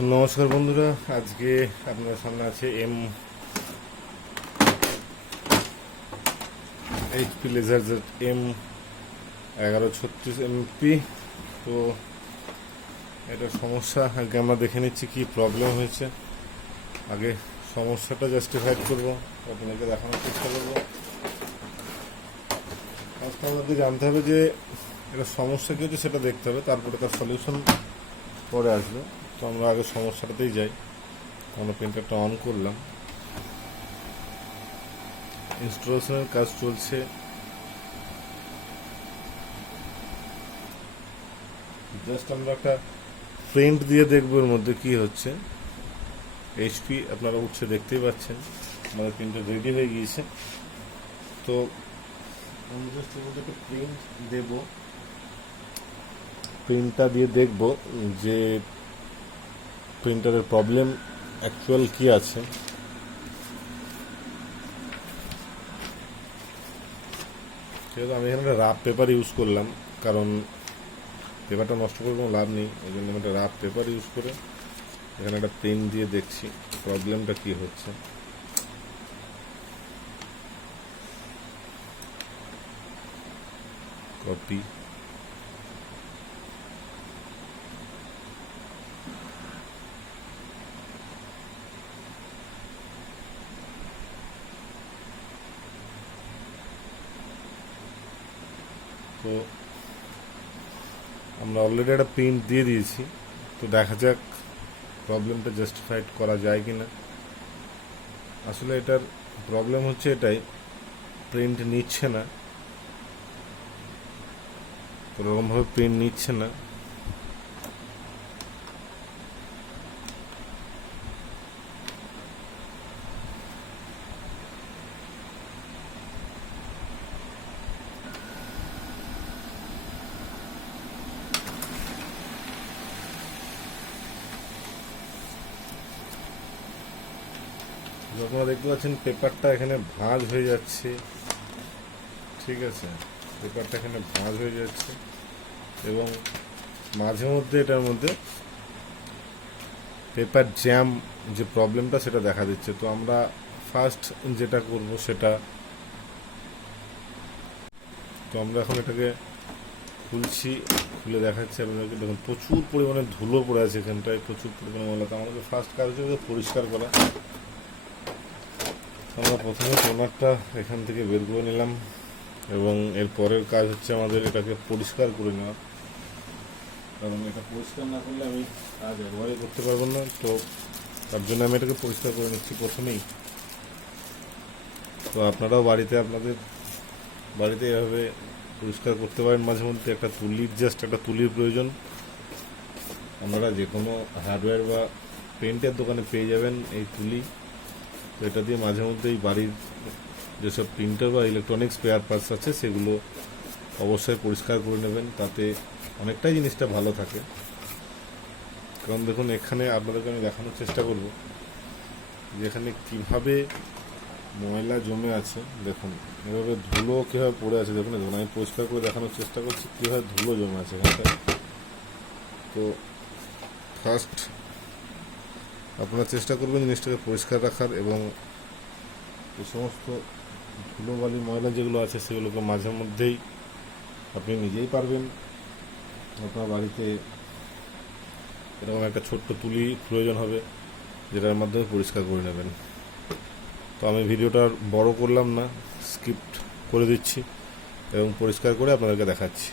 নমস্কার বন্ধুরা, আজকে আপনাদের সামনে আছে এইচপি লেজার M1136 MFP। তো এটার সমস্যা আগে আমরা দেখে নিচ্ছি কি প্রবলেম হয়েছে। আগে সমস্যাটা জাস্টিফাইড করব, আপনাদেরকে দেখানোর চেষ্টা করবো। ফার্স্ট আমাদেরকে জানতে হবে যে এটা সমস্যা কী হচ্ছে সেটা দেখতে হবে, তারপরে তার সলিউশন পরে আসবে। তো আমরা আগে সমস্যাটাতেই যাই। আমরা প্রিন্টারটা অন করলাম, ইনস্টলেশনের কাজ চলছে। জাস্ট আমরা একটা প্রিন্ট দিয়ে দেখবো এর মধ্যে কি হচ্ছে। এইচপি আপনারা উঠছে দেখতেই পাচ্ছেন, আমাদের প্রিন্টার রেডি হয়ে গিয়েছে। তো আমি জাস্ট এর মধ্যে একটা প্রিন্ট দেব, প্রিন্টটা দিয়ে দেখব যে প্রিন্টারের প্রবলেম অ্যাকচুয়াল কি আছে। ঠিক আছে, আমি এখানে একটা রাফ পেপার ইউজ করলাম, কারণ পেপারটা নষ্ট করে কোনো লাভ নেই। ওই জন্য আমি একটা রাফ পেপার ইউজ করে এখানে একটা প্রিন্ট দিয়ে দেখছি প্রবলেমটা কি হচ্ছে। কপি, তো আমরা অলরেডি একটা প্রিন্ট দিয়ে দিয়েছি। তো দেখা যাক প্রবলেমটা জাস্টিফাইড করা যায় কি না। আসলে এটার প্রবলেম হচ্ছে এটাই, প্রিন্ট নিচ্ছে না, কোনোরকমভাবে প্রিন্ট নিচ্ছে না। আপনারা দেখতে পাচ্ছেন পেপারটা এখানে ভাঁজ হয়ে যাচ্ছে। ঠিক আছে, পেপারটা এখানে ভাঁজ হয়ে যাচ্ছে এবং মাঝে মধ্যে এটার মধ্যে পেপার জ্যাম যে প্রবলেমটা সেটা দেখা দিচ্ছে। তো আমরা ফার্স্ট যেটা করব সেটা, তো আমরা এখন এটাকে খুলছি, খুলে দেখাচ্ছি আপনাদেরকে। দেখুন প্রচুর পরিমাণে ধুলো পড়ে আছে এখানটায়, প্রচুর পরিমাণে ময়লা। তো আমাদের ফার্স্ট কাজ হচ্ছে পরিষ্কার করা। আমরা প্রথমে টোনারটা এখান থেকে বের করে নিলাম এবং এর পরের কাজ হচ্ছে আমাদের এটাকে পরিষ্কার করে নেওয়া, কারণ এটা পরিষ্কার না করলে আমি কাজ একবারই করতে পারবো না। তো তার জন্য আমি এটাকে পরিষ্কার করে নিচ্ছি প্রথমেই। তো আপনারাও আপনাদের বাড়িতে এভাবে পরিষ্কার করতে পারেন মাঝে মধ্যে। একটা তুলির প্রয়োজন। আপনারা যে কোনো হার্ডওয়্যার বা পেন্টের দোকানে পেয়ে যাবেন এই তুলি। তো এটা দিয়ে মাঝে মধ্যেই বাড়ির যেসব প্রিন্টার বা ইলেকট্রনিক্স স্পেয়ার পার্টস আছে সেগুলো অবশ্যই পরিষ্কার করে নেবেন, তাতে অনেকটাই জিনিসটা ভালো থাকে। কারণ দেখুন এখানে আপনাদেরকে আমি দেখানোর চেষ্টা করব যে এখানে কীভাবে ময়লা জমে আছে। দেখুন এভাবে ধুলো কীভাবে পড়ে আছে, দেখুন আমি পরিষ্কার করে দেখানোর চেষ্টা করছি কীভাবে ধুলো জমে আছে এখানটায়। তো ফার্স্ট আপনারা চেষ্টা করবেন জিনিসটাকে পরিষ্কার রাখার, এবং এই সমস্ত ধুলোবালি ময়লা যেগুলো আছে সেগুলোকে মাঝে মধ্যেই আপনি নিজেই পারবেন আপনার বাড়িতে এরকম একটা ছোট্ট তুলি প্রয়োজন হবে, যেটার মাধ্যমে পরিষ্কার করে নেবেন। তো আমি ভিডিওটা বড় করলাম না, স্কিপ্ট করে দিচ্ছি এবং পরিষ্কার করে আপনাদেরকে দেখাচ্ছি।